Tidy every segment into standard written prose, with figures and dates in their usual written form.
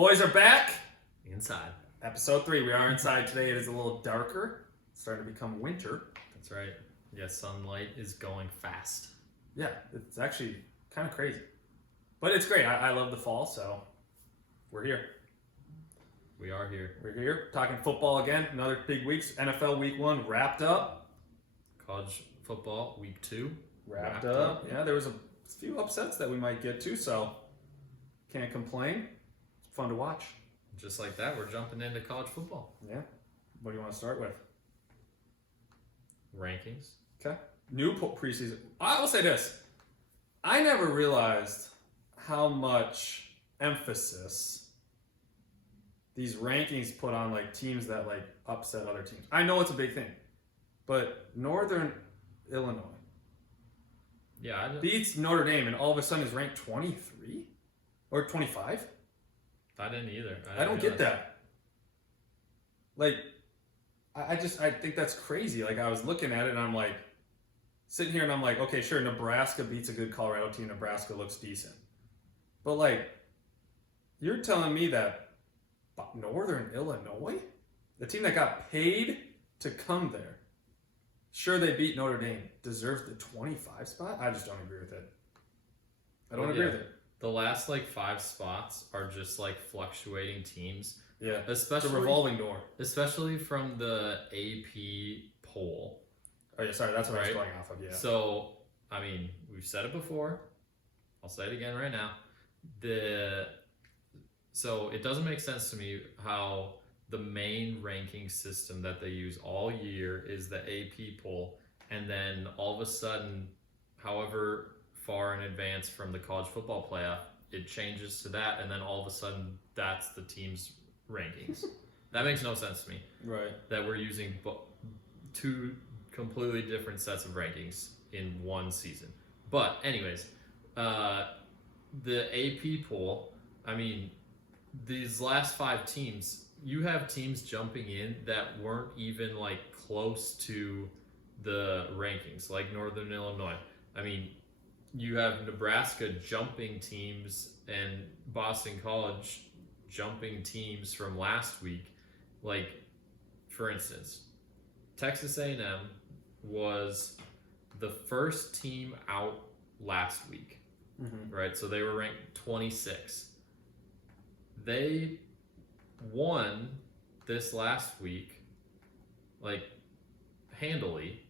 Boys are back. Inside. Episode 3. We are inside today. It is a little darker. It's starting to become winter. That's right. Yeah, sunlight is going fast. Yeah, it's actually kind of crazy. But it's great. I love the fall, so we're here. We are here. We're here talking football again. Another big week. NFL Week 1 wrapped up. College football Week 2 Wrapped up. Yeah, there was a few upsets that we might get to, so can't complain. It's fun to watch. Just like that, we're jumping into college football. Yeah. What do you want to start with? Rankings. Okay. New preseason. I will say this. I never realized how much emphasis these rankings put on like teams that like upset other teams. I know it's a big thing, but Northern Illinois beats Notre Dame and all of a sudden is ranked 23 or 25. I didn't either. I don't get that. Like, I think that's crazy. Like, I was looking at it and I'm like, sitting here and I'm like, okay, sure, Nebraska beats a good Colorado team. Nebraska looks decent. But, like, you're telling me that Northern Illinois, the team that got paid to come there, sure, they beat Notre Dame, deserves the 25 spot? I just don't agree with it. I don't agree with it. The last, 5 spots are just, fluctuating teams. Yeah, especially it's a revolving door. Especially from the AP poll. Oh, yeah, sorry, that's what I was going off of, yeah. So, I mean, we've said it before. I'll say it again right now. So, it doesn't make sense to me how the main ranking system that they use all year is the AP poll, and then all of a sudden, however far in advance from the college football playoff, it changes to that, and then all of a sudden, that's the team's rankings. That makes no sense to me. Right. That we're using two completely different sets of rankings in one season. But anyways, the AP poll, I mean, these last 5 teams, you have teams jumping in that weren't even close to the rankings, like Northern Illinois. I mean, you have Nebraska jumping teams and Boston College jumping teams from last week. For instance, Texas A&M was the first team out last week, right? So they were ranked 26. They won this last week, handily,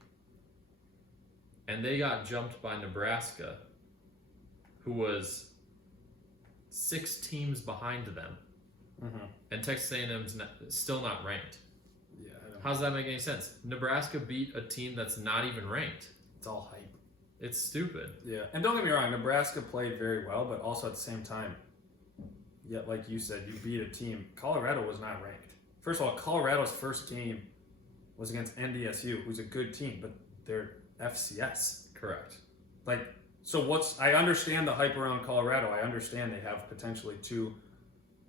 and they got jumped by Nebraska, who was 6 teams behind them. And Texas A&M's still not ranked. Yeah, I don't. How does that make any sense? Nebraska beat a team that's not even ranked. It's all hype. It's stupid. Yeah, and don't get me wrong, Nebraska played very well, but also at the same time, yet like you said, you beat a team. Colorado was not ranked. First of all, Colorado's first game was against NDSU, who's a good team, but they're FCS. Correct. I understand the hype around Colorado. I understand they have potentially 2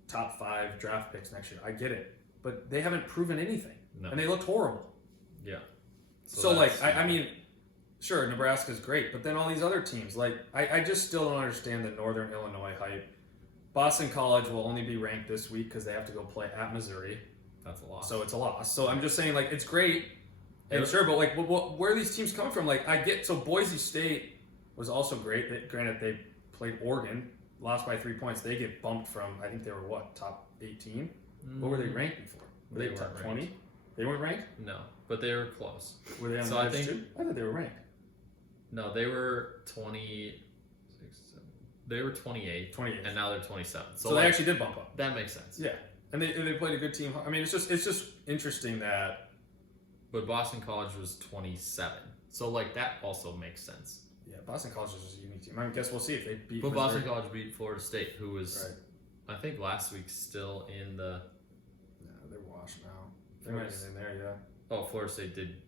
top 5 draft picks next year. I get it. But they haven't proven anything. No. And they looked horrible. Yeah. I mean, sure, Nebraska's great, but then all these other teams, I just still don't understand the Northern Illinois hype. Boston College will only be ranked this week because they have to go play at Missouri. That's a loss. So it's a loss. So I'm just saying, it's great. And sure, but where are these teams coming from? So Boise State was also great. Granted, they played Oregon, lost by 3 points. They get bumped from, I think they were top 18? What were they ranked before? Were they top 20? They weren't ranked? No, but they were close. Were they on the edge too? I thought they were ranked. No, they were 26. They were 28. 28. And now they're 27. So they actually did bump up. That makes sense. Yeah. And they played a good team. I mean, it's just interesting that. But Boston College was 27. So that also makes sense. Yeah, Boston College is just a unique team. I guess we'll see if they beat. But Boston College beat Florida State, who was, right. I think, last week still in the. No, they're washed now. They might be in there, yeah. Oh, Florida State did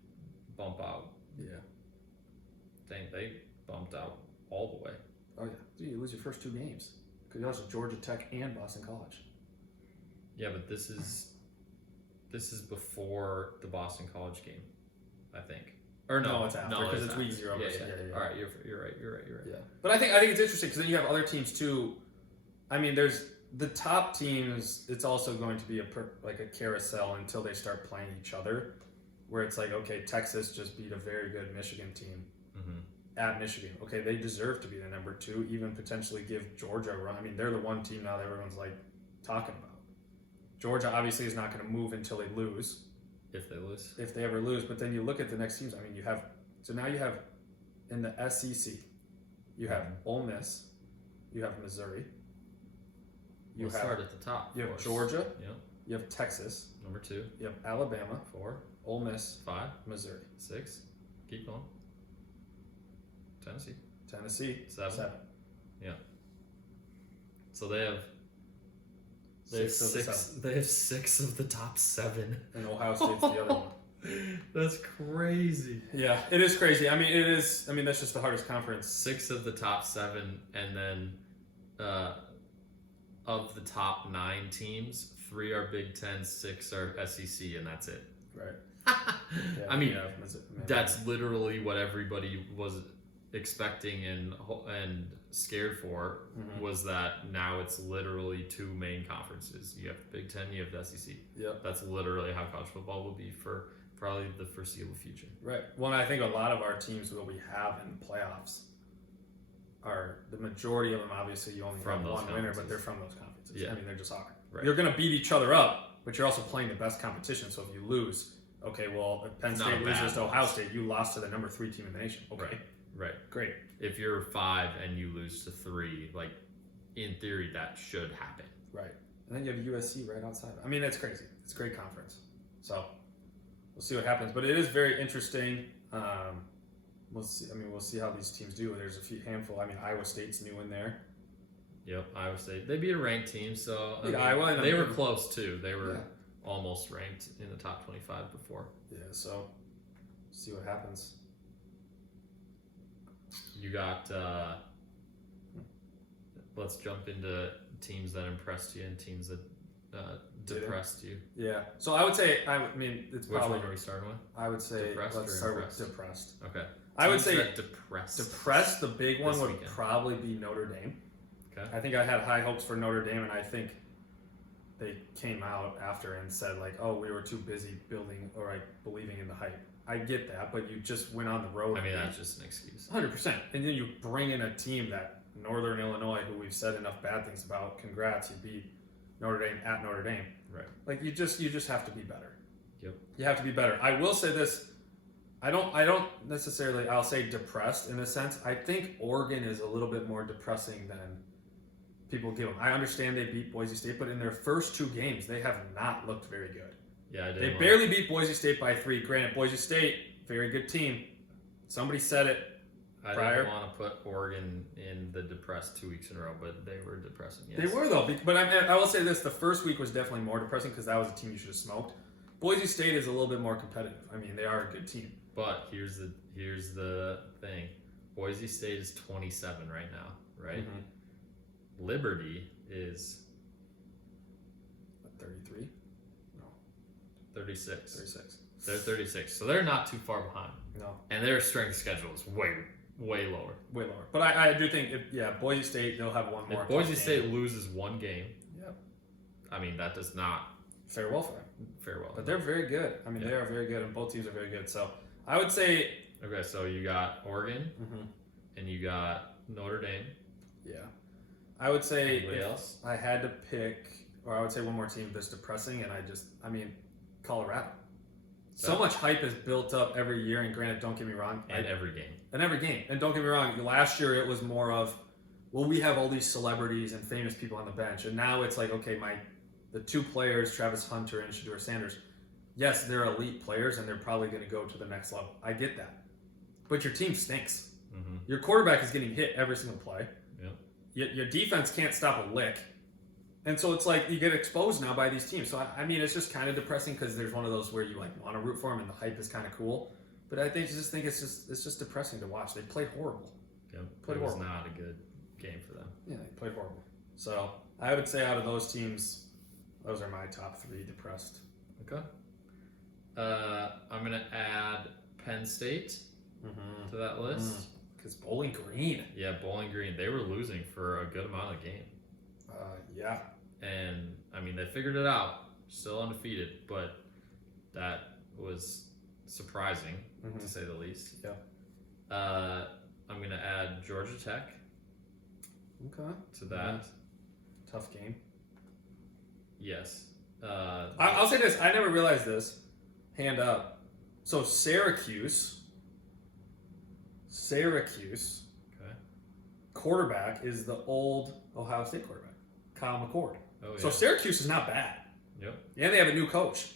bump out. Yeah. Dang, they bumped out all the way. Oh yeah, dude, you lose your first 2 games because you lost to Georgia Tech and Boston College. Yeah, but this is before the Boston College game, I think. Or no, it's after because it's week 0. Yeah. All right, you're right. Yeah, but I think it's interesting because then you have other teams too. I mean, there's the top teams, it's also going to be like a carousel until they start playing each other, where it's like, okay, Texas just beat a very good Michigan team at Michigan. Okay, they deserve to be the number 2, even potentially give Georgia a run. I mean, they're the one team now that everyone's like talking about. Georgia obviously is not going to move until they lose. If they ever lose. But then you look at the next teams. I mean, now you have in the SEC, you have Ole Miss, you have Missouri. We'll start at the top. You have Georgia. Yep. You have Texas. Number 2. You have Alabama. 4. Ole Miss. 5. Missouri. 6. Keep going. Tennessee. 7. Yeah. So they have 6. They have 6 of the top 7. And Ohio State's the other one. That's crazy. Yeah, it is crazy. I mean, it is. I mean, that's just the hardest conference. 6 of the top 7, and then of the top 9 teams, 3 are Big Ten, 6 are SEC, and that's it. Right. Yeah, I mean, that's literally what everybody was expecting and scared for. Was that now it's literally 2 main conferences. You have the Big Ten, you have the SEC. Yep. That's literally how college football will be for probably the foreseeable future. Right. Well, and I think a lot of our teams that we have in playoffs are the majority of them. Obviously, you only have one winner, but they're from those conferences. Yeah. I mean, they just are. Right. You're going to beat each other up, but you're also playing the best competition. So if you lose, okay, well, if Penn State loses to Ohio State, you lost to the number 3 team in the nation. Okay. Right. Great. If you're 5 and you lose to 3, like in theory, that should happen. Right. And then you have USC right outside. I mean, it's crazy. It's a great conference. So we'll see what happens. But it is very interesting. We'll see. I mean, we'll see how these teams do. There's a handful. I mean, Iowa State's new in there. Yep, Iowa State. They beat a ranked team, so I mean, Iowa. They were close too. They were almost ranked in the top 25 before. Yeah. So see what happens. You got. Let's jump into teams that impressed you and teams that depressed you. Yeah. So I would say. I mean, it's Which probably. one are we starting with? I would say Depressed let's or start impressed? with depressed. Okay. I would Teams say that depressed. Depressed. The big one this would weekend. probably be Notre Dame. Okay. I think I had high hopes for Notre Dame, and I think they came out after and said like, "Oh, we were too busy building or like believing in the hype." I get that, but you just went on the road. I mean, that's just an excuse. 100%. And then you bring in a team that Northern Illinois, who we've said enough bad things about. Congrats, you beat Notre Dame at Notre Dame. Right. Like you just have to be better. Yep. You have to be better. I will say this. I don't necessarily. I'll say depressed in a sense. I think Oregon is a little bit more depressing than people give them. I understand they beat Boise State, but in their first 2 games, they have not looked very good. Yeah, I did. They barely beat Boise State by 3. Granted, Boise State, very good team. Somebody said it. I prior. didn't want to put Oregon in the depressed 2 weeks in a row, but they were depressing. Yes. They were though, but I will say this: the first week was definitely more depressing because that was a team you should have smoked. Boise State is a little bit more competitive. I mean, they are a good team. But here's the thing: Boise State is 27 right now, right? Mm-hmm. Liberty is 33. 36. 36. They're 36, so they're not too far behind. No. And their strength schedule is way lower. Way lower. But I do think, Boise State, they'll have one more. If Boise State loses 1 game, yep. I mean, that does not fare well for them. fare well. But they're very good. I mean, they are very good, and both teams are very good. So I would say. Okay, so you got Oregon, and you got Notre Dame. Yeah. I would say Anybody else? I had to pick, or I would say one more team that's depressing, and Colorado. So much hype is built up every year, and granted, don't get me wrong. Every game. And every game. And don't get me wrong, last year it was more of, well, we have all these celebrities and famous people on the bench. And now it's like, okay, the 2 players, Travis Hunter and Shedeur Sanders, yes, they're elite players, and they're probably going to go to the next level. I get that. But your team stinks. Mm-hmm. Your quarterback is getting hit every single play. Yep. Your defense can't stop a lick. And so it's like you get exposed now by these teams. So, I mean, it's just kind of depressing because there's one of those where you like want to root for them and the hype is kind of cool. But I think it's just depressing to watch. They play horrible. Yep. Played it was horrible. not a good game for them. Yeah, they played horrible. So I would say out of those teams, those are my top 3 depressed. Okay. I'm going to add Penn State to that list. Because Bowling Green. Yeah, Bowling Green. They were losing for a good amount of the game. Yeah. and I mean they figured it out. Still undefeated, but that was surprising to say the least. Yeah. I'm gonna add Georgia Tech Okay. to that. Tough game. Yes. I'll say this. I never realized this. Hand up. So Syracuse, Okay. quarterback is the old Ohio State quarterback, Kyle McCord. Oh yeah. So Syracuse is not bad. Yep. And they have a new coach.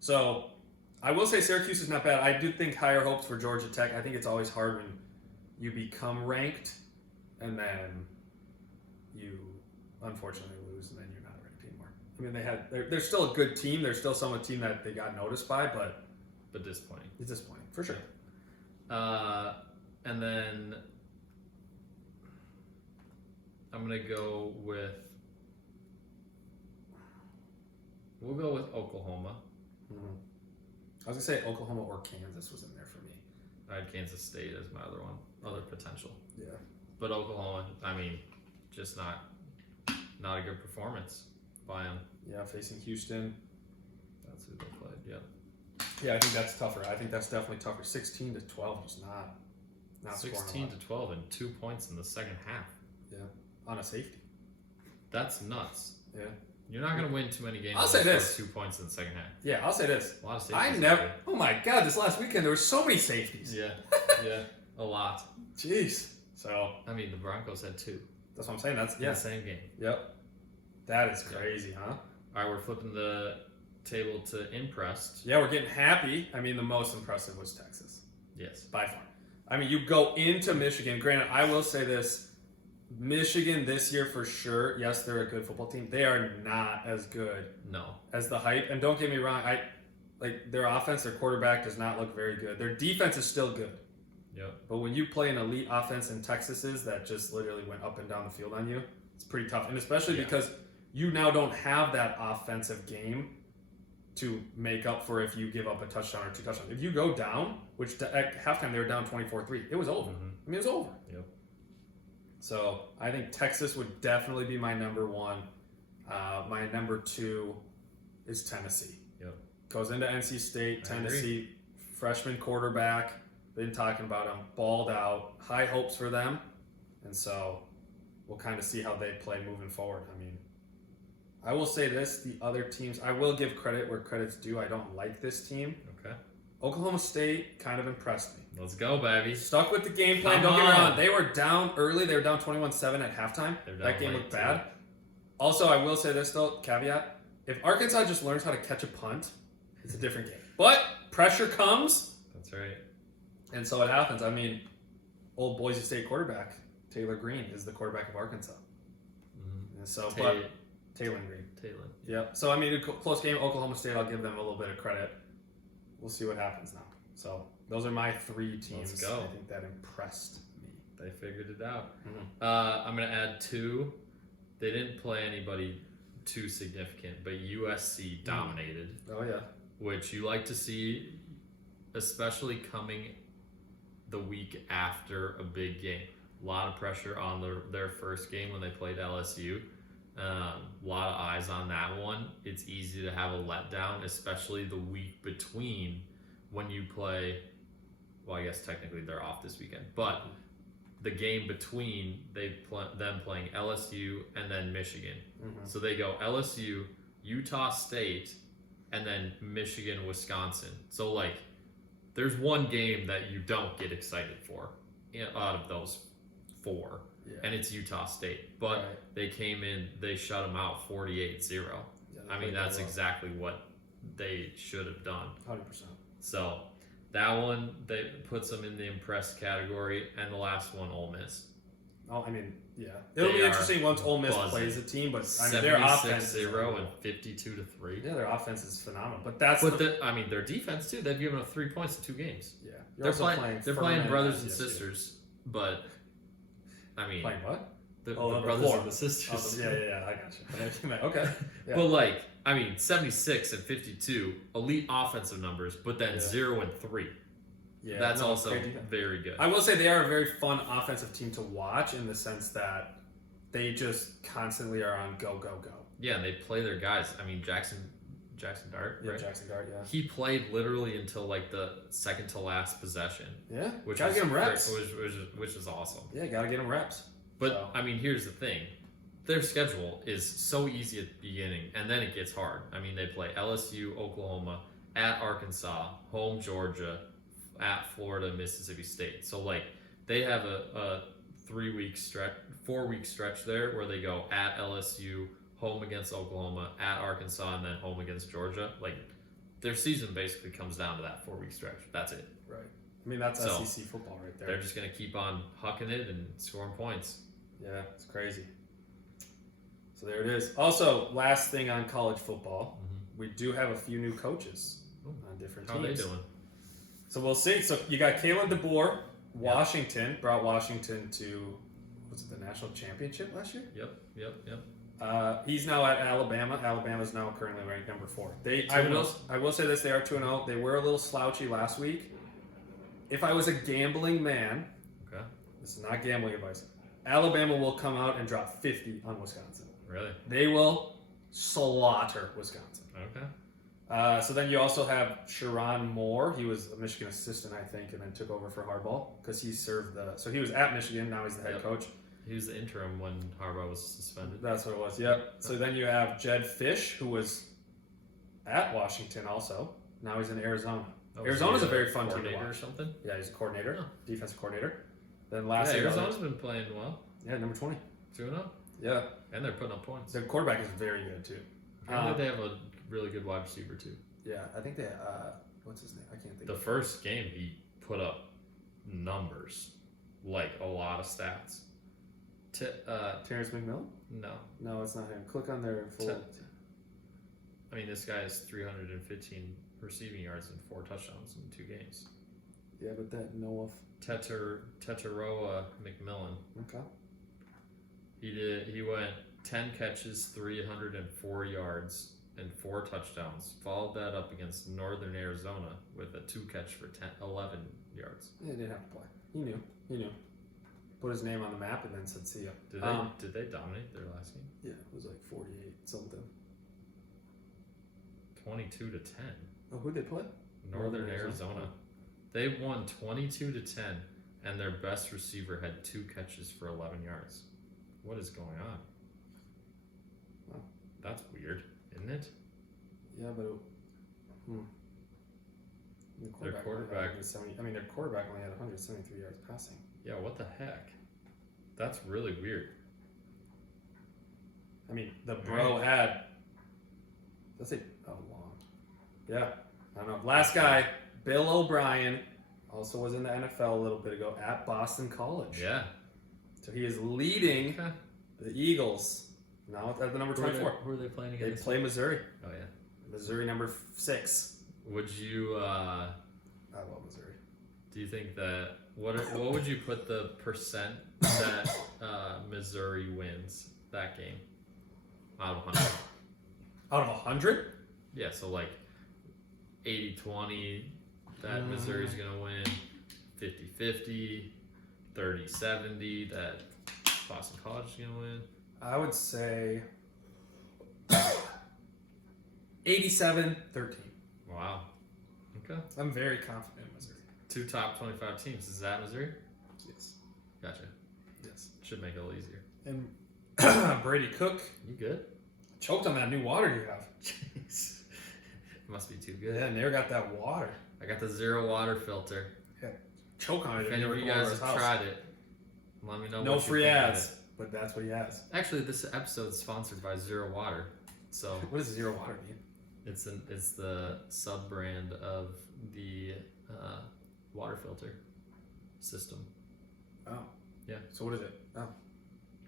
So I will say Syracuse is not bad. I do think higher hopes for Georgia Tech. I think it's always hard when you become ranked and then you unfortunately lose and then you're not ranked anymore. I mean, they're still a good team. They're still somewhat a team that they got noticed by, but disappointing. it's disappointing for sure. And then I'm gonna go with. We'll go with Oklahoma. Mm-hmm. I was gonna say Oklahoma or Kansas was in there for me. I had Kansas State as my other potential. Yeah. But Oklahoma, I mean, just not a good performance by them. Yeah, facing Houston. That's who they played. Yep. Yeah, I think that's tougher. I think that's definitely tougher. 16-12, just not 16 to 12 and 2 points in the second half. Yeah, on a safety. That's nuts. Yeah. You're not going to win too many games. I'll say this. 2 points in the second half. Yeah, I'll say this. A lot of safeties. Oh my God, this last weekend there were so many safeties. Yeah, yeah, a lot. Jeez. So I mean, the Broncos had 2. that's what I'm saying. That's In the same game. Yep. That is crazy, huh? All right, we're flipping the table to impressed. Yeah, we're getting happy. I mean, the most impressive was Texas. Yes. By far. I mean, you go into Michigan. Granted, I will say this. Michigan this year for sure. Yes, they're a good football team. They are not as good No. as the hype. And don't get me wrong, their offense, their quarterback does not look very good. Their defense is still good. Yep. But when you play an elite offense in Texas's that just literally went up and down the field on you, it's pretty tough. And especially because you now don't have that offensive game to make up for if you give up a touchdown or 2 touchdowns. If you go down, which at halftime they were down 24-3, it was over. Mm-hmm. I mean, it was over. Yep. So I think Texas would definitely be my number 1. My number 2 is Tennessee. Yep. Goes into NC State, Tennessee, freshman quarterback. Been talking about him, balled out. High hopes for them. And so we'll kind of see how they play moving forward. I mean, I will say this, the other teams, I will give credit where credit's due. I don't like this team. Okay. Oklahoma State kind of impressed me. Let's go, baby. Stuck with the game plan. Come Don't get me on. wrong. They were down early. They were down 21-7 at halftime. That game looked bad. Too. Also, I will say this, though, caveat. If Arkansas just learns how to catch a punt, it's a different game. But pressure comes. That's right. And so it happens. I mean, old Boise State quarterback, Taylor Green, is the quarterback of Arkansas. Mm-hmm. And so, Taylor Green. Taylor. Yep. So, I mean, a close game. Oklahoma State, I'll give them a little bit of credit. We'll see what happens now. So, those are my 3 teams. Let's go. I think that impressed me. They figured it out. Mm-hmm. I'm going to add 2. They didn't play anybody too significant, but USC dominated. Oh, yeah. Which you like to see, especially coming the week after a big game. A lot of pressure on their first game when they played LSU. A lot of eyes on that one. It's easy to have a letdown, especially the week between when you play. Well, I guess technically they're off this weekend, but the game between them playing LSU and then Michigan. Mm-hmm. So they go LSU, Utah State, and then Michigan, Wisconsin. So like, there's one game that you don't get excited for out of those 4. Yeah. And it's Utah State. But they came in, they shut them out 48-0. Yeah, I mean, that's exactly what they should have done. 100%. So that one, that puts them in the impressed category. And the last one, Ole Miss. Oh, I mean, yeah. It'll be interesting once Ole Miss plays a team, but I mean, their offense 76-0 and 52-3. Yeah, their offense is phenomenal. But I mean, their defense too. They've given up 3 points in 2 games. Yeah. They're playing brothers and sisters, but I mean, playing what? The brothers and the sisters. Yeah, I got you. Okay. Yeah. But like, I mean, 76 and 52, elite offensive numbers, but then 0 and 3. Yeah, that's also very good. I will say they are a very fun offensive team to watch in the sense that they just constantly are on go, go, go. Yeah, and they play their guys. I mean, Jackson Dart, Yeah, right? Jackson Dart. Yeah. He played literally until like the second to last possession, Yeah. which Gotta was get him reps. which is awesome. Yeah, gotta get him reps. But So. I mean, here's the thing: their schedule is so easy at the beginning, and then it gets hard. I mean, they play LSU, Oklahoma, at Arkansas, home Georgia, at Florida, Mississippi State. So like they have a 3-week stretch, 4-week stretch there where they go at LSU, home against Oklahoma, at Arkansas, and then home against Georgia. Like their season basically comes down to that 4-week stretch. That's it. Right. I mean, that's So, SEC football right there. They're just gonna keep on hucking it and scoring points. Yeah, it's crazy. So there it is. Also, last thing on college football, we do have a few new coaches on different How are teams. they doing? So we'll see. So you got Kalen DeBoer, Washington, brought Washington to, was it the national championship last year? Yep. He's now at Alabama. Alabama's now currently ranked number 4. I 2-0. will say this: they are 2-0. They were a little slouchy last week. If I was a gambling man, Okay. this is not gambling advice. Alabama will come out and drop 50 on Wisconsin. Really? They will slaughter Wisconsin. Okay. So then you also have Sharon Moore. He was a Michigan assistant, I think, and then took over for Harbaugh because he served the. So he was at Michigan. Now he's the head Yep. coach. He was the interim when Harbaugh was suspended. That's what it was. Yep. So then you have Jed Fish, who was at Washington also. Now he's in Arizona. Oh, Arizona's was a he very fun team to coordinator or watch. something. Yeah, he's a coordinator, Oh. defensive coordinator. Then Yeah, last year, Arizona's been playing well. yeah, number 20. 2-0. Yeah, And they're putting up points. their quarterback is very good too. And they have a really good wide receiver too. Yeah, I think they. What's his name? I can't think. The first game he put up numbers, like a lot of stats. Terrence McMillan? No, No, it's not him. Click on their full. I mean this guy has 315 receiving yards and 4 touchdowns in 2 games. Yeah, but that Noah. Tetaroa McMillan. Okay. He went 10 catches, 304 yards, and 4 touchdowns. Followed that up against Northern Arizona with a 2 catch for 11 yards. Yeah, he didn't have to play. He knew. Put his name on the map and then said, "See ya." Did they dominate their last game? Yeah, it was like 48 something. 22-10. Oh, who'd they play? Northern Northern Arizona. Arizona. They won 22-10, and their best receiver had 2 catches for 11 yards. What is going on? Wow. That's weird, isn't it? Yeah, but Their quarterback- their quarterback only had 173 yards passing. Yeah, what the heck? That's really weird. I mean, the bro had. Let's say, long. Yeah, I don't know. Last guy, Bill O'Brien, also was in the NFL a little bit ago at Boston College. Yeah. So he is leading Okay. the Eagles now at the number 24. Who are they playing They against? play Missouri. Oh yeah. Missouri number 6. Would you? I love Missouri. Do you think that? What would you put the percent that Missouri wins that game out of 100? Out of 100? Yeah, so like 80-20 that Missouri's going to win, 50-50, 30-70 that Boston College is going to win. I would say 87-13. Wow. Okay. I'm very confident in Missouri. 2 top 25 teams. Is that Missouri? Yes. Gotcha. Yes. Should make it a little easier. And Brady Cook You good? choked on that new water you have. Jeez. It must be too good. Yeah, Nair got that water. I got the zero water filter. Choke on it. If and any you of were you going guys over have his house. tried it, let me know. No what you free think of ads, it. but that's what he has. Actually, this episode is sponsored by Zero Water. So What does zero water mean? it's the sub brand of the water filter system. Oh. Yeah. So what is it? Oh.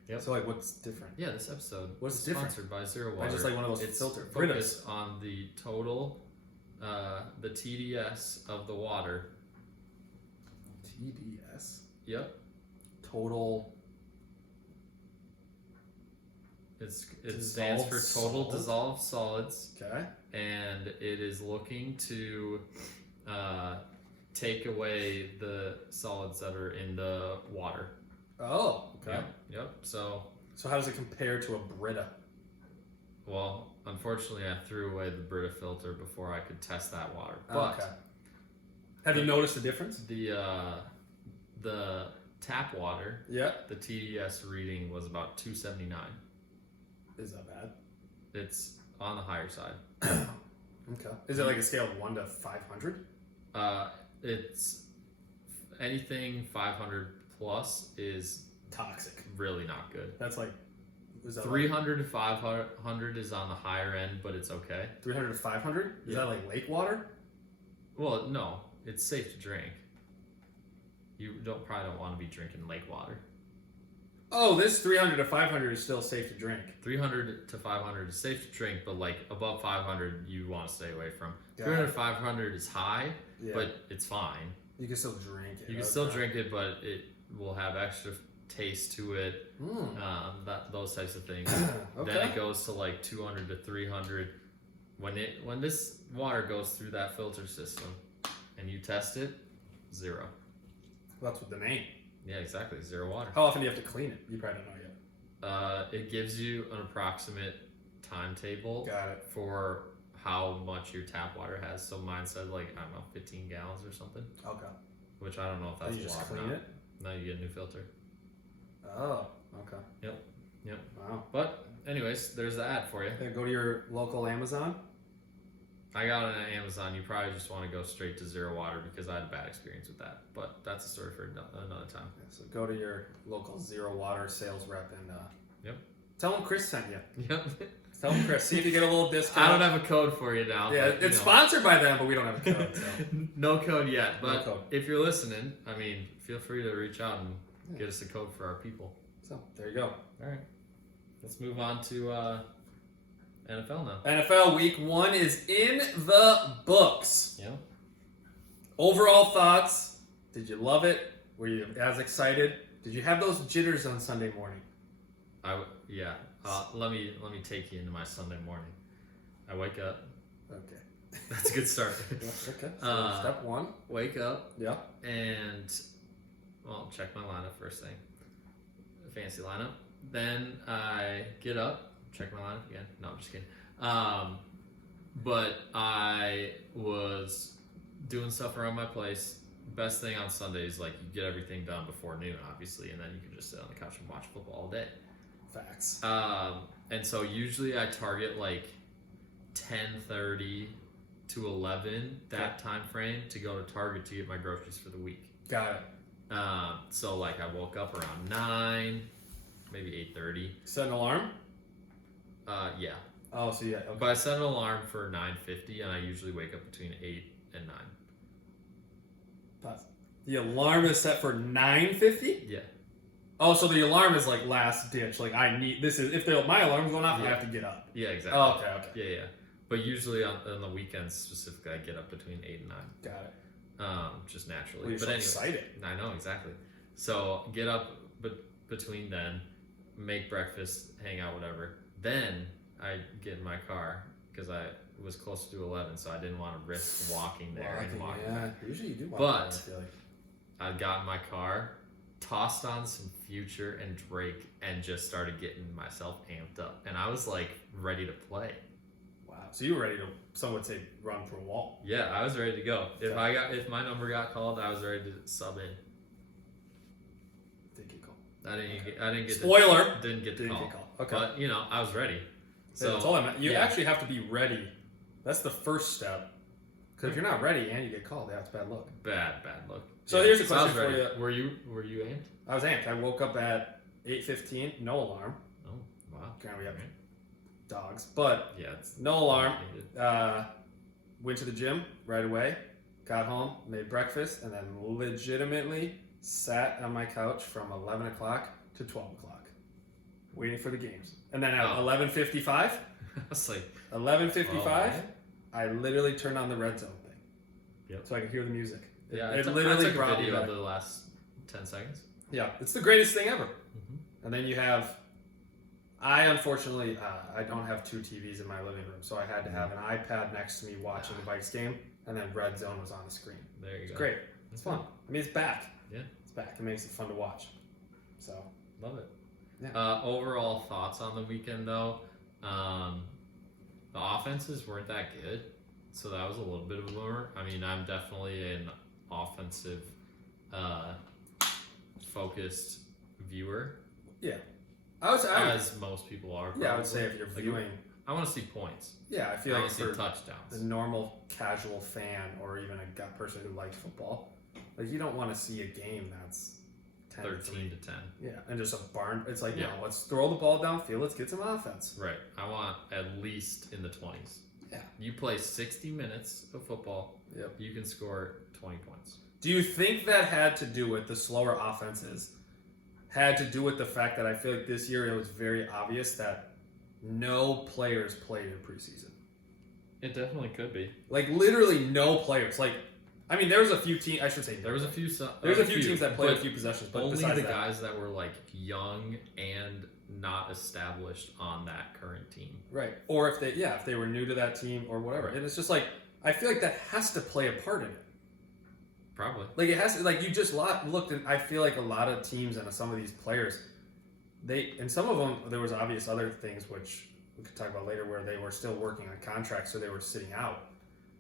Yep. So like, what's different? Yeah, this episode What's is different? sponsored by Zero I Water. just like one of those it's filter focused on the total, the TDS of the water. TDS. Yep. Total. It stands for Dissolved total solids? dissolved solids, Okay. and it is looking to take away the solids that are in the water. Oh. Okay. Yep. So So how does it compare to a Brita? Well, unfortunately, I threw away the Brita filter before I could test that water. But Okay. Have you noticed a difference? The tap water, Yeah. the TDS reading was about 279. Is that bad? It's on the higher side. Okay. Is it like a scale of 1 to 500? It's anything 500 plus is Toxic. really not good. That's like, is that 300 to 500 is on the higher end, but it's okay. 300 to 500? Is that like lake water? Well, no, it's safe to drink. You probably don't want to be drinking lake water. Oh, this 300 to 500 is still safe to drink. 300 to 500 is safe to drink, but like above 500, you want to stay away from. Got 300 it. to 500 is high, Yeah. but it's fine. You can still drink it. You can still drink it, but it will have extra taste to it. Those types of things. Okay. Then it goes to like 200 to 300. When this water goes through that filter system, and you test it, 0. Well, that's with the name. Yeah, exactly, 0 water. How often do you have to clean it? You probably don't know yet. It gives you an approximate timetable Got it. for how much your tap water has. So mine said like, I don't know, 15 gallons or something, Okay. which I don't know if And that's you a just lot or clean not. it? No, you get a new filter. Oh, okay. Yep. Wow. But anyways, there's the ad for you. Okay, go to your local Amazon. I got it on Amazon. You probably just want to go straight to 0 water because I had a bad experience with that. But that's a story for another time. Yeah, so go to your local 0 water sales rep and Yep. tell them Chris sent you. Yep. Tell them Chris. See if you get a little discount. I don't have a code for you now. Yeah, but, it's sponsored by them, but we don't have a code. So. No code yet. But No code. if you're listening, I mean, feel free to reach out and get us a code for our people. So there you go. All right. Let's move on to NFL now. NFL Week 1 is in the books. Yeah. Overall thoughts? Did you love it? Were you as excited? Did you have those jitters on Sunday morning? Yeah. Let me take you into my Sunday morning. I wake up. Okay. That's a good start. Yeah, okay. So step 1. Wake up Yeah. and check my lineup first thing. Fancy lineup. Then I get up, check my lineup again. No, I'm just kidding. But I was doing stuff around my place. Best thing on Sunday is like you get everything done before noon, obviously, and then you can just sit on the couch and watch football all day. Facts. And so usually I target like 10:30 to 11 that time frame to go to Target to get my groceries for the week. Got it. So like I woke up around 9, maybe 8:30. Set an alarm? Yeah. Oh, so yeah. Okay. But I set an alarm for 9:50, and I usually wake up between 8 and 9. Pause. The alarm is set for 9:50? Yeah. Oh, so the alarm is like last ditch. Like I need this is if my alarm's going off, I Yeah. have to get up. Yeah, exactly. Oh, okay. Yeah. But usually on the weekends specifically, I get up between 8 and 9. Got it. Just naturally. Well, you're but so anyways, excited. I know, exactly. So get up between then, make breakfast, hang out, whatever. Then I get in my car because I was close to 11, so I didn't want to risk walking there and walking back. Yeah, usually you do walk But- there, I feel like. I got in my car, tossed on some Future and Drake, and just started getting myself amped up. And I was like ready to play. Wow. So you were ready to, some would say, run through a wall. Yeah, I was ready to go. Okay. If my number got called, I was ready to sub in. Did get called. I didn't get Spoiler. didn't get the Didn't call. get called. Okay. But I was ready. So So you yeah. actually have to be ready. That's the first step. Because if you're not ready and you get called, that's bad luck. bad look. So here's a I was question for ready. you. Were you amped? I was amped. I woke up at 8:15, no alarm. Oh wow. Granted, we have dogs, but Yeah, it's no alarm. Went to the gym right away. Got home, made breakfast, and then legitimately sat on my couch from 11 o'clock to 12 o'clock, waiting for the games. And then at Oh. 11:55, I was like, 11:55, oh, I literally turned on the red zone thing. Yep. So I could hear the music. yeah, it I literally took a brought me video back. of the last 10 seconds. Yeah, it's the greatest thing ever. Mm-hmm. And then you have, I unfortunately, I don't have 2 TVs in my living room, so I had to have an iPad next to me watching the Vikes game, and then Red Zone was on the screen. There you It's go. great. It's fun. I mean, it's back. Yeah. It's back. It makes it fun to watch. So, Love it. Yeah. Overall thoughts on the weekend though. The offenses weren't that good, so that was a little bit of a bummer. I mean, I'm definitely an offensive focused viewer, I would say, as most people are. I would say probably. if you're Like, viewing, I want to see points. I feel I like want to see for touchdowns. the normal casual fan or even a person who likes football, like you don't want to see a game that's 13 to 10. Yeah, and just a barn. It's like, Yeah. no, let's throw the ball downfield. Let's get some offense. Right. I want at least in the 20s. Yeah. You play 60 minutes of football. Yep. You can score 20 points. Do you think that had to do with the slower offenses? Had to do with the fact that I feel like this year it was very obvious that no players played in preseason. It definitely could be. Like literally no players. Like, I mean, there was a few teams. I should say There was a few. There's a few teams that played a few possessions, but only besides the that, guys that were like young and not established on that current team. right? Or if they were new to that team or whatever, and it's just like I feel like that has to play a part in it. Probably. Like it has to, like you just looked and I feel like a lot of teams and some of these players, and some of them there was obvious other things which we could talk about later where they were still working on contracts, so they were sitting out.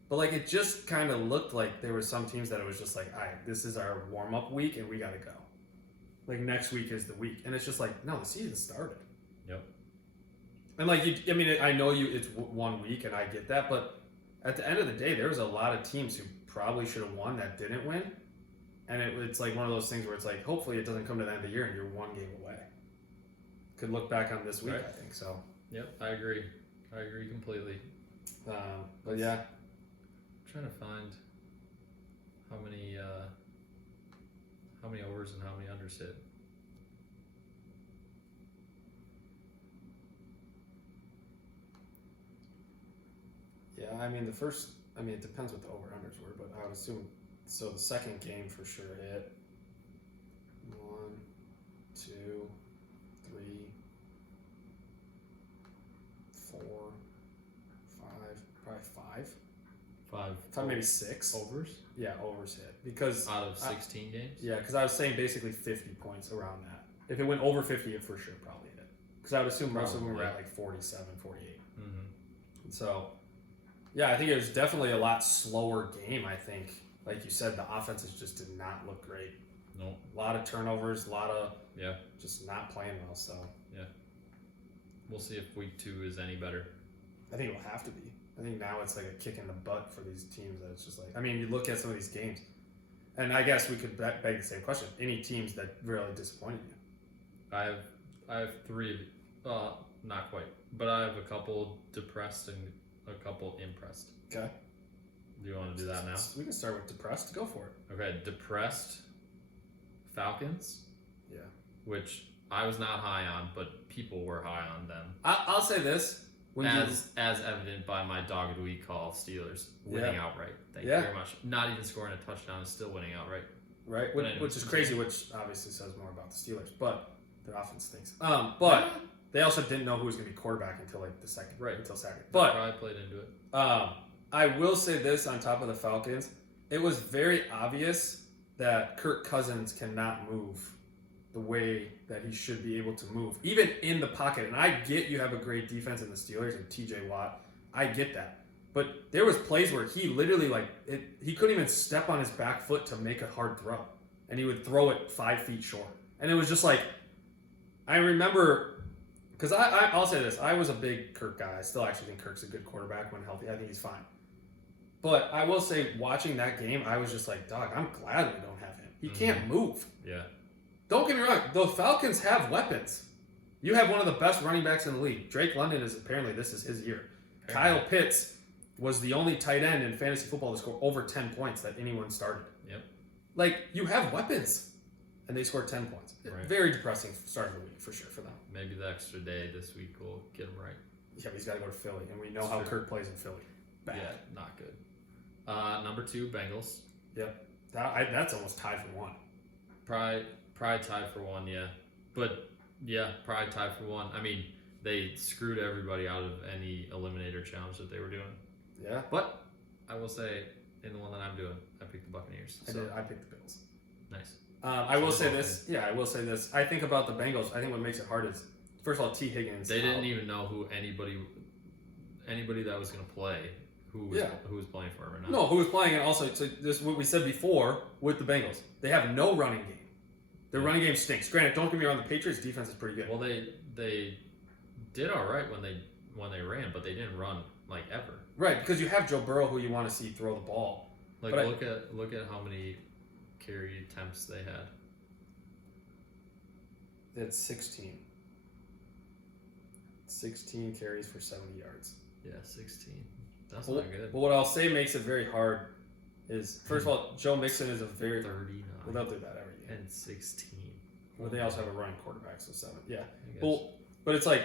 But like it just kind of looked like there were some teams that it was just like, all right, this is our warm up week and we got to go. Like next week is the week, and it's just like, no, the season started. Yep. And like I know it's 1 week and I get that, but at the end of the day, there was a lot of teams who probably should have won that didn't win, and it's like one of those things where it's like, hopefully it doesn't come to the end of the year and you're 1 game away. Could look back on this week, Right. I think so. Yep, I agree. I agree completely. But yeah, I'm trying to find how many overs and how many unders hit. yeah. I mean it depends what the over unders were, but I would assume so. The second game for sure hit 1, 2, 3, 4, 5, probably 5, maybe 6 overs Yeah, overs hit because out of 16 games. yeah, because I was saying basically 50 points around that. If it went over 50, it for sure probably hit. Because I would assume most of them were Probably. at like 47, 48. Mm-hmm. And so, yeah, I think it was definitely a lot slower game. I think, like you said, the offenses just did not look great. Nope. A lot of turnovers, a lot of Yeah. just not playing well. So We'll see if week 2 is any better. I think it will have to be. I think now it's like a kick in the butt for these teams that it's just like, I mean, you look at some of these games, and I guess we could beg the same question. Any teams that really disappointed you? I have 3, not quite, but I have a couple depressed and a couple impressed. Okay. Do you want to do that now? We can start with depressed. Go for it. Okay, depressed Falcons. Yeah. Which I was not high on, but people were high on them. I'll say this. As evident by my dogged week call, Steelers winning outright. Thank you very much. Not even scoring a touchdown and still winning outright. Right, But anyways, which is crazy, which obviously says more about the Steelers, but their offense stinks. But they also didn't know who was going to be quarterback until like the second, until Saturday. But probably played into it. I will say this on top of the Falcons, it was very obvious that Kirk Cousins cannot move the way that he should be able to move, even in the pocket. And I get you have a great defense in the Steelers and TJ Watt. I get that. But there was plays where he literally he couldn't even step on his back foot to make a hard throw. And he would throw it 5 feet short. And it was just like, I remember, because I'll say this, I was a big Kirk guy. I still actually think Kirk's a good quarterback when healthy. I think he's fine. But I will say, watching that game, I was just like, dog, I'm glad we don't have him. He can't move. Yeah. Don't get me wrong. The Falcons have weapons. You have one of the best running backs in the league. Drake London this is his year. Kyle Pitts was the only tight end in fantasy football to score over 10 points that anyone started. Yep. Like, you have weapons. And they scored 10 points. Right. Very depressing start of the week, for sure, for them. Maybe the extra day this week will get him right. Yeah, but he's got to go to Philly. And we know how Kirk plays in Philly. Bad. Yeah, not good. Number 2, Bengals. Yep. That's almost tied for 1. Probably tied for 1, yeah. But, yeah, probably tied for 1. I mean, they screwed everybody out of any eliminator challenge that they were doing. Yeah. But I will say, in the one that I'm doing, I picked the Buccaneers. I picked the Bills. Nice. I will say this. Yeah, I will say this. I think about the Bengals. I think what makes it hard is, first of all, T. Higgins. They didn't even know who anybody anybody that was going to play who was playing for him or not. No, who was playing, and also so this is what we said before with the Bengals. They have no running game. Their running game stinks. Granted, don't get me wrong, the Patriots' defense is pretty good. Well, they did all right when they ran, but they didn't run like ever. Right, because you have Joe Burrow, who you want to see throw the ball. Like look at how many carry attempts they had. They had 16. 16 carries for 70 yards. Yeah, 16. That's not good. But what I'll say makes it very hard is, first of all, Joe Mixon is a very... 39. Well, they'll do that every game. And 16. Well, they also have a running quarterback, so 7. Yeah. I guess. Well, but it's like,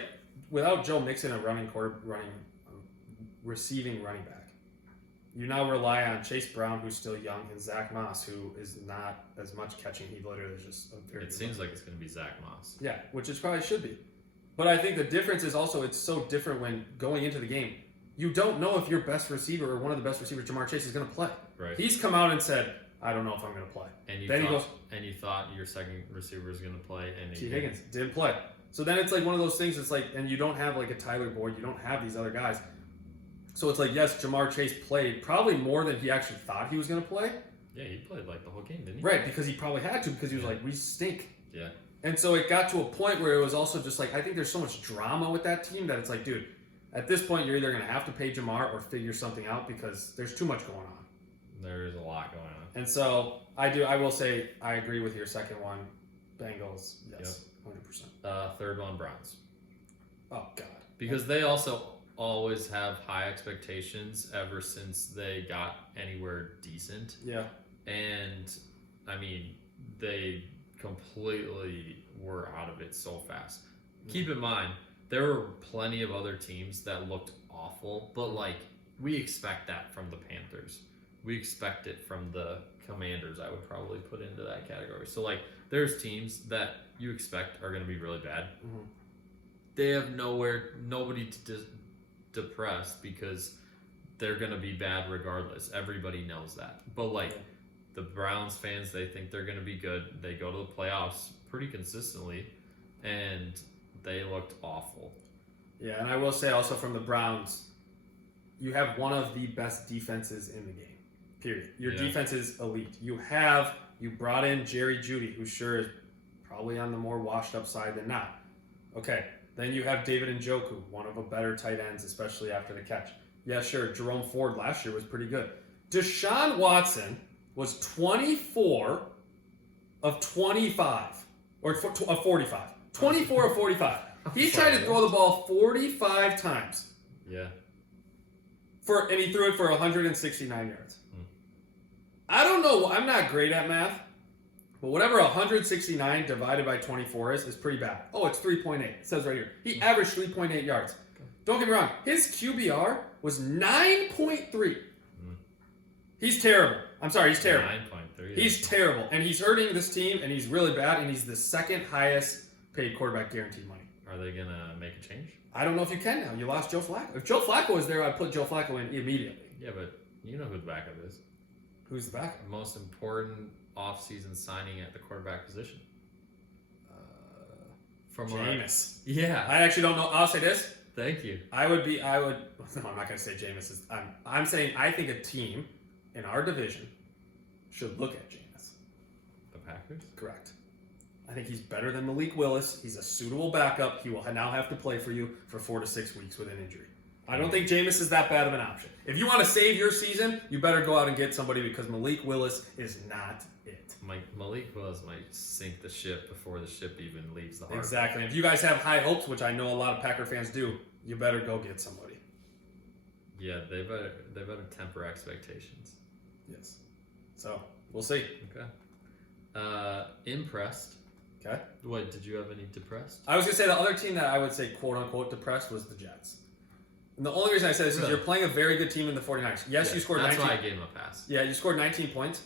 without Joe Mixon, a receiving running back, you now rely on Chase Brown, who's still young, and Zach Moss, who is not as much catching. He literally is just a very... It seems like it's going to be Zach Moss. Yeah, which it probably should be. But I think the difference is also it's so different when going into the game. You don't know if your best receiver or one of the best receivers, Jamar Chase, is going to play. Right. He's come out and said, I don't know if I'm going to play. And you thought your second receiver was going to play, and T. Higgins didn't play. So then it's like one of those things. It's like, and you don't have like a Tyler Boyd. You don't have these other guys. So it's like, yes, Jamar Chase played probably more than he actually thought he was going to play. Yeah, he played like the whole game, didn't he? Right, because he probably had to, because he was like, we stink. Yeah. And so it got to a point where it was also just like, I think there's so much drama with that team that it's like, dude, at this point, you're either going to have to pay Jamar or figure something out because there's too much going on. There is a lot going on. And so I will say I agree with your second one. Bengals, yes, 100%. Third one, Browns. Oh, God. Because they also always have high expectations ever since they got anywhere decent. Yeah. And, I mean, they completely were out of it so fast. Keep in mind, there were plenty of other teams that looked awful, but, like, we expect that from the Panthers. We expect it from the Commanders, I would probably put into that category. So, like, there's teams that you expect are going to be really bad. Mm-hmm. They have nobody to depress because they're going to be bad regardless. Everybody knows that. But, like, the Browns fans, they think they're going to be good. They go to the playoffs pretty consistently, and they looked awful. Yeah, and I will say also from the Browns, you have one of the best defenses in the game, period. Your defense is elite. You brought in Jerry Jeudy, who sure is probably on the more washed up side than not. Okay, then you have David Njoku, one of the better tight ends, especially after the catch. Yeah, sure, Jerome Ford last year was pretty good. Deshaun Watson was 24 of 25, or of 45. 24 of 45. He tried to throw the ball 45 times. Yeah. And he threw it for 169 yards. I don't know. I'm not great at math, but whatever 169 divided by 24 is pretty bad. Oh, it's 3.8. It says right here. He averaged 3.8 yards. Don't get me wrong. His QBR was 9.3. He's terrible. I'm sorry, he's terrible. 9.3. He's terrible. And he's hurting this team, and he's really bad, and he's the second highest paid quarterback guaranteed money. Are they going to make a change? I don't know if you can now. You lost Joe Flacco. If Joe Flacco was there, I'd put Joe Flacco in immediately. Yeah, but you know who the backup is. Who's the backup? The most important offseason signing at the quarterback position. From Jameis. Yeah. I actually don't know. I'll say this. Thank you. No, I'm not going to say Jameis. I'm saying I think a team in our division should look at Jameis. The Packers? Correct. I think he's better than Malik Willis. He's a suitable backup. He will now have to play for you for 4 to 6 weeks with an injury. I don't think Jameis is that bad of an option. If you want to save your season, you better go out and get somebody because Malik Willis is not it. Malik Willis might sink the ship before the ship even leaves the harbor. Exactly. If you guys have high hopes, which I know a lot of Packer fans do, you better go get somebody. Yeah, they better temper expectations. Yes. So, we'll see. Okay. Impressed. Okay. What, did you have any depressed? I was going to say the other team that I would say quote-unquote depressed was the Jets. And the only reason I say this is you're playing a very good team in the 49ers. Yes, you scored 19. That's why I gave him a pass. Yeah, you scored 19 points,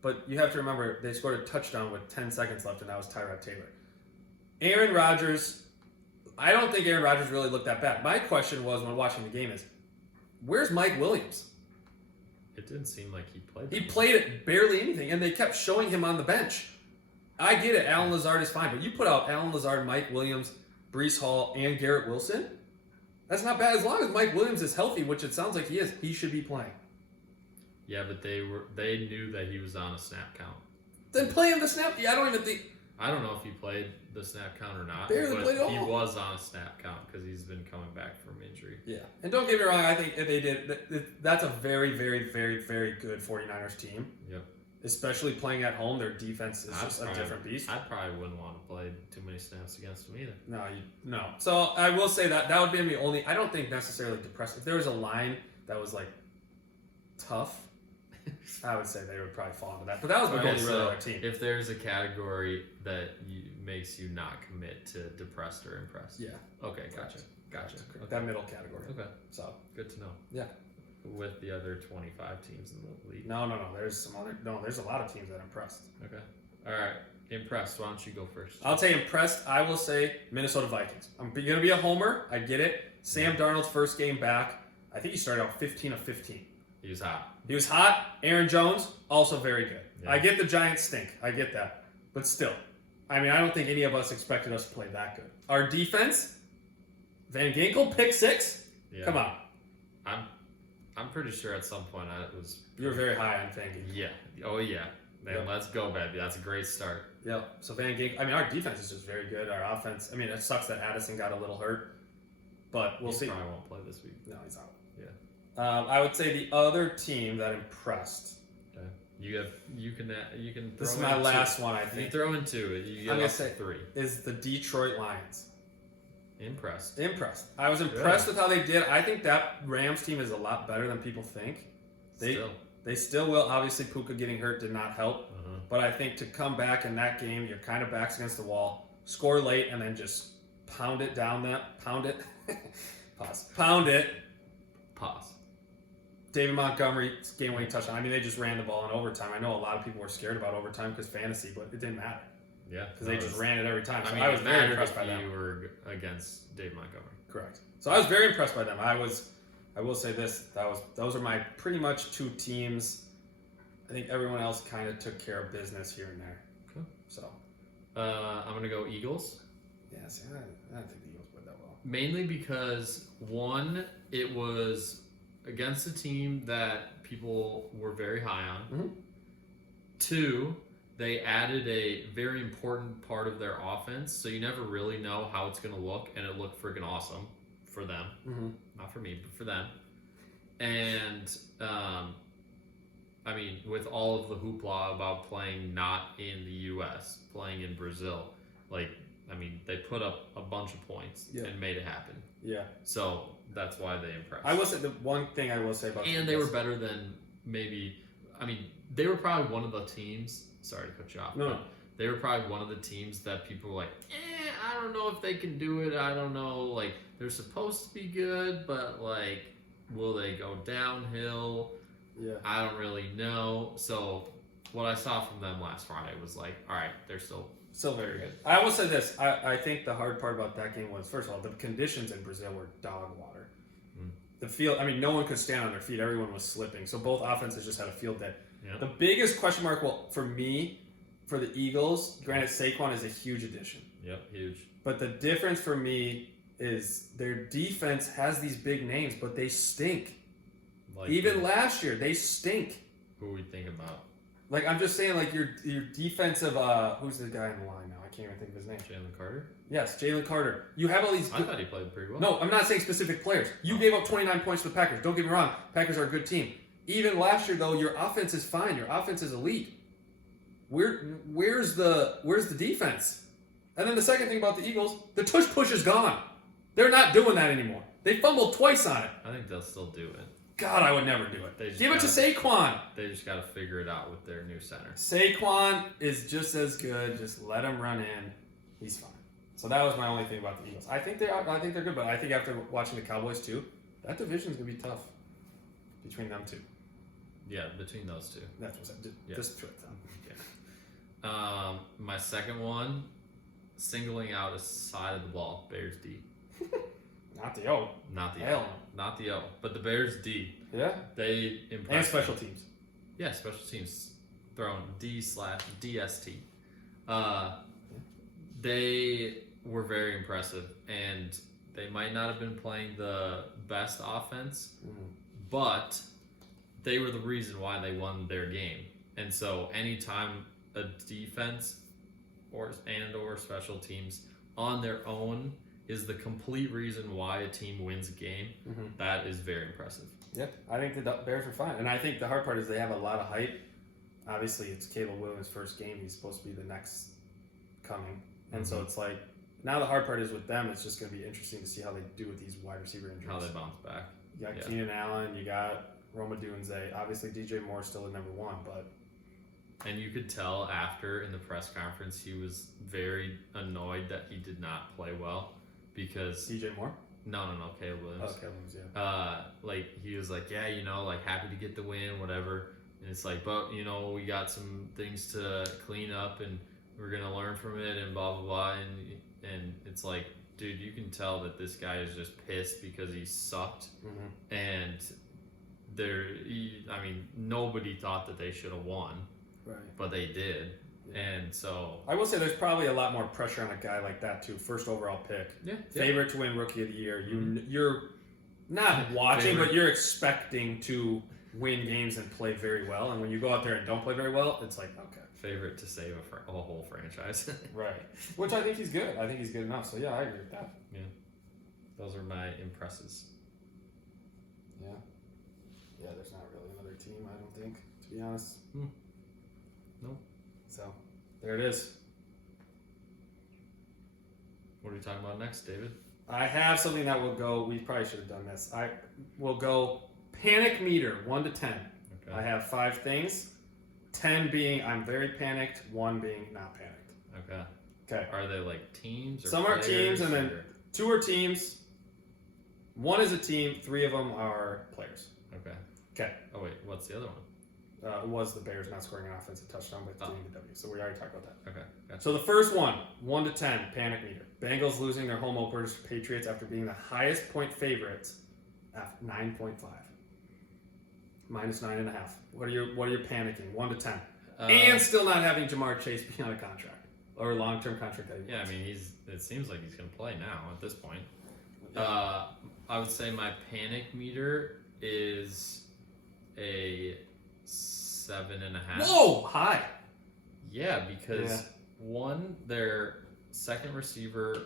but you have to remember they scored a touchdown with 10 seconds left, and that was Tyrod Taylor. Aaron Rodgers, I don't think Aaron Rodgers really looked that bad. My question was when watching the game is, where's Mike Williams? It didn't seem like he played. He played at barely anything, and they kept showing him on the bench. I get it, Allen Lazard is fine, but you put out Allen Lazard, Mike Williams, Breece Hall, and Garrett Wilson. That's not bad. As long as Mike Williams is healthy, which it sounds like he is, he should be playing. Yeah, but they knew that he was on a snap count. Then play him the snap. Yeah, I don't even think. I don't know if he played the snap count or not. Barely but played at he all. was on a snap count because he's been coming back from injury. Yeah. And don't get me wrong, I think if they did, that's a very, very, very, very good 49ers team. Yep. Especially playing at home, their defense is just a different beast. I probably wouldn't want to play too many snaps against him either. No. So I will say that would be the only. I don't think necessarily depressed. If there was a line that was like tough, I would say they would probably fall into that. But that was my only really other team. If there's a category that makes you not commit to depressed or impressed. Yeah. Okay, gotcha. Okay. That middle category. Okay. So good to know. Yeah. With the other 25 teams in the league. No. There's some other. No, there's a lot of teams that impressed. Okay. All right. Impressed. Why don't you go first? I'll say impressed. I will say Minnesota Vikings. I'm going to be a homer. I get it. Sam Darnold's first game back. I think he started out 15 of 15. He was hot. He was hot. Aaron Jones, also very good. Yeah. I get the Giants stink. I get that. But still, I mean, I don't think any of us expected us to play that good. Our defense, Van Ginkel, pick 6. Yeah. Come on. I'm pretty sure at some point I was. You were very high on Van Ginkel. Yeah. Oh yeah. Man, Yep. let's go, baby. That's a great start. Yep. So Van Ginkel, I mean, our defense is just very good. Our offense, I mean, it sucks that Addison got a little hurt, but we'll He see. probably won't play this week. No, he's out. Yeah. I would say the other team that impressed. Okay. You can throw This is in my two. last one, I If you think. throw in 2, you I'm get gonna up to say- 3. Is the Detroit Lions. Impressed. I was impressed with how they did. I think that Rams team is a lot better than people think. They still will. Obviously, Puka getting hurt did not help. Uh-huh. But I think to come back in that game, you're kind of backs against the wall, score late, and then just pound it down pound it. Pause. Pound it. Pause. David Montgomery, game-winning touchdown. I mean, they just ran the ball in overtime. I know a lot of people were scared about overtime because fantasy, but it didn't matter Yeah. because they just ran it every time. So I mean, I was it very mattered impressed if by them. you were against Dave Montgomery. Correct. So I was very impressed by them. I will say this. Those are my pretty much 2 teams. I think everyone else kind of took care of business here and there. Okay. So. I'm gonna go Eagles. Yeah, see, I don't think the Eagles played that well. Mainly because 1, it was against a team that people were very high on. Mm-hmm. 2, they added a very important part of their offense, so you never really know how it's going to look, and it looked freaking awesome for them. Mm-hmm. Not for me, but for them. And, I mean, with all of the hoopla about playing not in the U.S., playing in Brazil, they put up a bunch of points and made it happen. Yeah. So that's why they impressed. I will say the one thing I will say about and they were better than they were probably one of the teams. Sorry to cut you off. No. But they were probably one of the teams that people were like, I don't know if they can do it. I don't know. Like, they're supposed to be good, but will they go downhill? Yeah. I don't really know. So what I saw from them last Friday was like, all right, they're still very good. I will say this. I think the hard part about that game was, first of all, the conditions in Brazil were dog water. The field, I mean, no one could stand on their feet. Everyone was slipping. So both offenses just had a field day. Yeah. The biggest question mark, for me, for the Eagles, granted Saquon is a huge addition. Yep, huge. But the difference for me is their defense has these big names, but they stink. Even last year, they stink. Who are we thinking about? I'm just saying, your defensive, who's the guy in the line now? I can't even think of his name. Jalen Carter? Yes, Jalen Carter. You have all these. I thought he played pretty well. No, I'm not saying specific players. You gave up 29 points to the Packers. Don't get me wrong. Packers are a good team. Even last year, though, your offense is fine. Your offense is elite. Where's the defense? And then the second thing about the Eagles, the tush push is gone. They're not doing that anymore. They fumbled twice on it. I think they'll still do it. God, I would never do it. Give it to Saquon. They just got to figure it out with their new center. Saquon is just as good. Just let him run in. He's fine. So that was my only thing about the Eagles. I think they're good, but I think after watching the Cowboys too, that division's gonna be tough between them two. Yeah, between those 2. That's what's just throw it down. Yeah. My second one, singling out a side of the ball, Bears D. Not the O. Not the Hell O. Not the O. But the Bears D. Yeah. They impressed. And special teams. Yeah, special teams. Thrown D/DST. They were very impressive, and they might not have been playing the best offense, Mhm. but they were the reason why they won their game. And so anytime a defense or special teams on their own is the complete reason why a team wins a game, Mhm. that is very impressive. Yep, I think the Bears are fine, and I think the hard part is they have a lot of hype. Obviously, it's Caleb Williams' first game; he's supposed to be the next coming, and so it's like now the hard part is with them. It's just going to be interesting to see how they do with these wide receiver injuries. How they bounce back. You got Yeah. Keenan Allen, you got Roma Dunze. Obviously, DJ Moore's still the number one, but And you could tell after in the press conference he was very annoyed that he did not play well because DJ Moore. no, Caleb Williams. Oh, Caleb Williams, yeah. Like he was like, yeah, like happy to get the win, whatever. And it's like, but we got some things to clean up and we're gonna learn from it and blah blah blah. And it's like, dude, you can tell that this guy is just pissed because he sucked. Mm-hmm. And nobody thought that they should have won, Right. but they did. Yeah. And so I will say there's probably a lot more pressure on a guy like that too. First overall pick, favorite to win Rookie of the Year. You're not watching, but you're expecting to win games and play very well. And when you go out there and don't play very well, it's like, okay, favorite to save a whole franchise. right? Which I think he's good. I think he's good enough. So yeah, I agree with that. Yeah, those are my impresses. Yeah, yeah. There's not really another team. I don't think, to be honest. No. So there it is. What are we talking about next, David? I have something that will go. We probably should have done this. I will go panic meter 1 to 10. Okay. I have 5 things. 10 being I'm very panicked. 1 being not panicked. Okay. Okay. Are they like teams? Or Some are players, teams, and then or... 2 are teams. 1 is a team. 3 of them are players. Okay. Okay. Oh wait, what's the other one? Was the Bears not scoring an offensive touchdown but getting the W. So we already talked about that. Okay. Gotcha. So the first one, 1 to 10, panic meter. Bengals losing their home openers to Patriots after being the highest point favorites at 9.5. Minus 9.5. What are you panicking? 1 to 10. And still not having Jamar Chase be on a contract. Or a long-term contract that he wants. I mean, it seems like he's gonna play now at this point. Yeah. I would say my panic meter is a 7.5. Whoa! High! Yeah, because one, their second receiver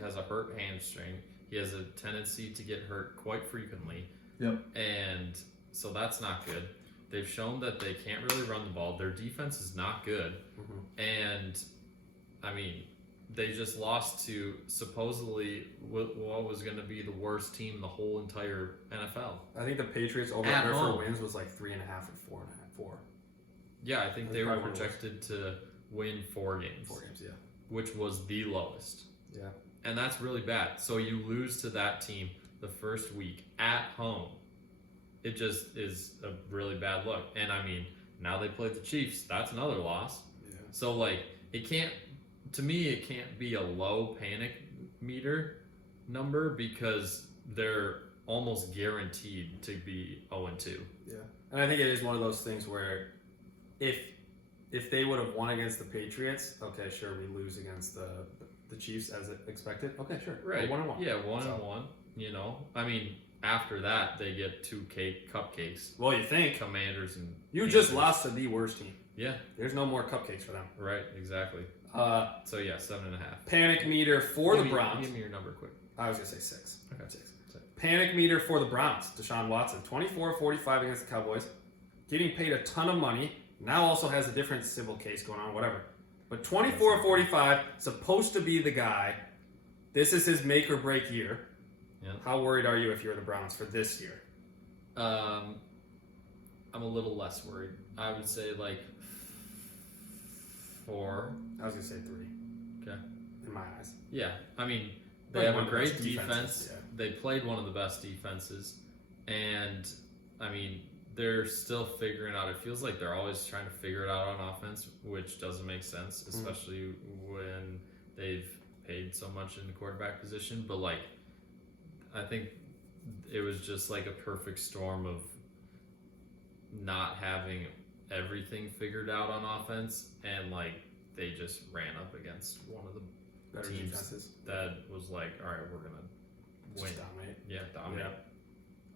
has a hurt hamstring. He has a tendency to get hurt quite frequently. Yep. And so that's not good. They've shown that they can't really run the ball. Their defense is not good. Mm-hmm. And, I mean, they just lost to supposedly what was going to be the worst team in the whole entire NFL. I think the Patriots over At under for home. wins was like 3.5 or 4. Yeah, I think That's they were probably what it was. projected to win 4 games. 4 games, yeah. Which was the lowest. Yeah. And that's really bad. So you lose to that team the first week at home. It just is a really bad look. And I mean, now they played the Chiefs. That's another loss. Yeah. So like, it can't be a low panic meter number because they're almost guaranteed to be 0-2. Yeah. And I think it is one of those things where if they would have won against the Patriots, okay, sure, we lose against the Chiefs as expected. Okay, sure. Right. 1-1. Yeah, 1-1. I mean, after that they get 2 cupcakes. Well, you think. Commanders and You Panthers. just lost to the worst team. Yeah. There's no more cupcakes for them. Right. Exactly. So yeah, 7.5. Panic meter for the Browns. Give me your number quick. I was gonna say 6. Okay. 6. Panic meter for the Browns. Deshaun Watson, 24-45 against the Cowboys, getting paid a ton of money. Now also has a different civil case going on. Whatever. But 24-45, supposed to be the guy. This is his make or break year. Yeah. How worried are you if you're the Browns for this year? I'm a little less worried. I would say like 4. I was gonna say 3. Okay. In my eyes. Yeah, I mean they Like have one a of the great best defense. defenses, yeah. They played one of the best defenses, and I mean they're still figuring out. It feels like they're always trying to figure it out on offense, which doesn't make sense, especially when they've paid so much in the quarterback position. But like, I think it was just like a perfect storm of not having everything figured out on offense, and like they just ran up against one of the Better teams defenses. that was like, all right, we're gonna win. Just dominate. Yeah, dominate.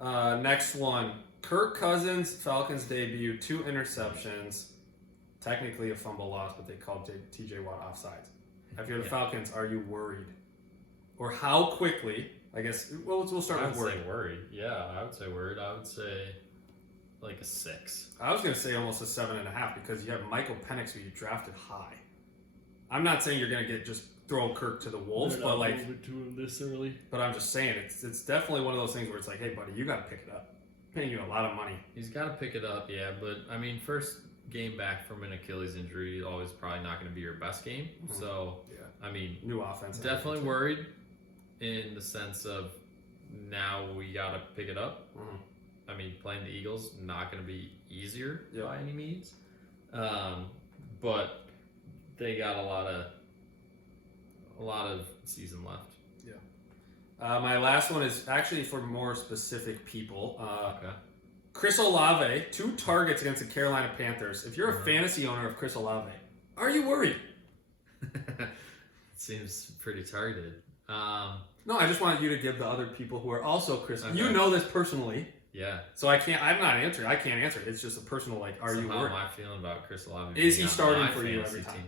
Yeah. Next one. Kirk Cousins, Falcons debut, 2 interceptions. Technically a fumble loss, but they called TJ Watt offsides. If you're the Falcons, are you worried? Or how quickly? I guess we'll start with worried. I would say worried. Yeah, I would say worried. I would say like a 6. I was going to say almost a 7.5 because you have Michael Penix who you drafted high. I'm not saying you're going to just throw Kirk to the wolves, but like to him this early. But I'm just saying it's definitely one of those things where it's like, hey buddy, you got to pick it up. I'm paying you a lot of money. He's got to pick it up, yeah. But I mean, first game back from an Achilles injury, always probably not going to be your best game. Mm-hmm. So yeah, I mean, new offense. Definitely worried in the sense of now we got to pick it up. Mm-hmm. I mean, playing the Eagles not going to be easier by any means, but they got a lot of season left. Yeah. My last one is actually for more specific people. Okay. Chris Olave, 2 targets against the Carolina Panthers. If you're a fantasy owner of Chris Olave, are you worried? It seems pretty targeted. No, I just wanted you to give the other people who are also Chris. Okay. You know this personally. Yeah. So I'm not answering. I can't answer it. It's just a personal, like, are you how worried? am I feeling about Chris Olave? Is he being on starting my for you every fantasy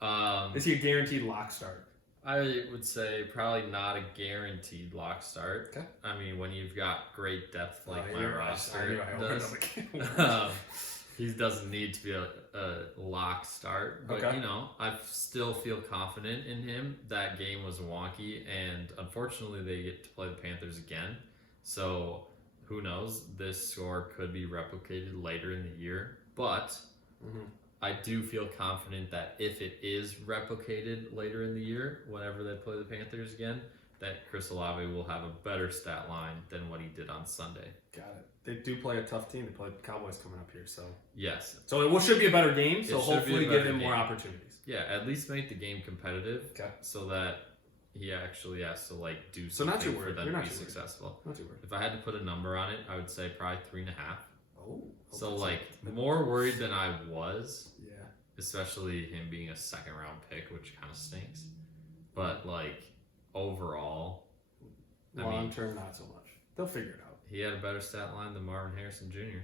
time? team? Is he a guaranteed lock start? I would say probably not a guaranteed lock start. Okay. I mean, when you've got great depth like my I roster knew I opened does, up a can of worms. he doesn't need to be a lock start. But, Okay. you know, I still feel confident in him. That game was wonky, and unfortunately they get to play the Panthers again. So who knows? This score could be replicated later in the year. But I do feel confident that if it is replicated later in the year, whenever they play the Panthers again, that Chris Olave will have a better stat line than what he did on Sunday. Got it. They do play a tough team. They play the Cowboys coming up here, so Yes. it should be a better game. So It should be a hopefully give better him more game. opportunities. Yeah, at least make the game competitive. Okay. So that he actually has to like do So not something too for worried. them You're to not be too worried. successful. Not too worried. If I had to put a number on it, I would say probably 3.5. Oh. So like more worried than I was, Yeah. especially him being a second round pick, which kind of stinks. But like overall, Long term, not so much. They'll figure it out. he had a better stat line than Marvin Harrison Jr.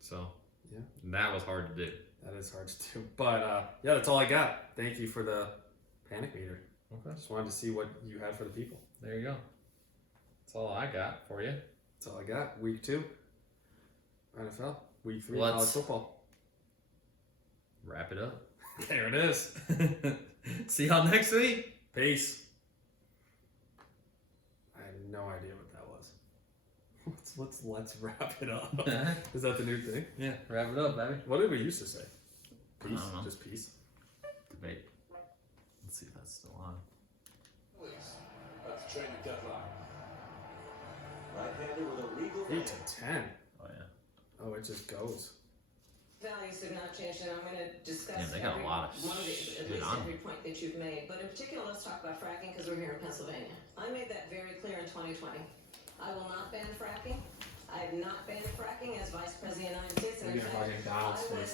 So Yeah. that was hard to do. That is hard to do. But yeah, that's all I got. Thank you for the panic meter. Okay. Just wanted to see what you had for the people. There you go. That's all I got for you. That's all I got. Week 2, NFL. Week 3, Let's- college football. Wrap it up. There it is. See y'all next week. Peace. I have no idea what that was. Let's wrap it up. Is that the new thing? Yeah, wrap it up, baby. What did we used to say? I Peace. don't know. Just peace. Debate. Let's see if that's still on. That's training deadline. Right-handed with a legal 8 to 10. Oh yeah. Oh, it just goes. Values have not changed, and I'm going to discuss Damn, they got a lot of one of these, at shit least on every point that you've made. But in particular, let's talk about fracking because we're here in Pennsylvania. I made that very clear in 2020. I will not ban fracking. I have not banned fracking as Vice President of the United States. And in Maybe I'm fact, talking Donald's I was face.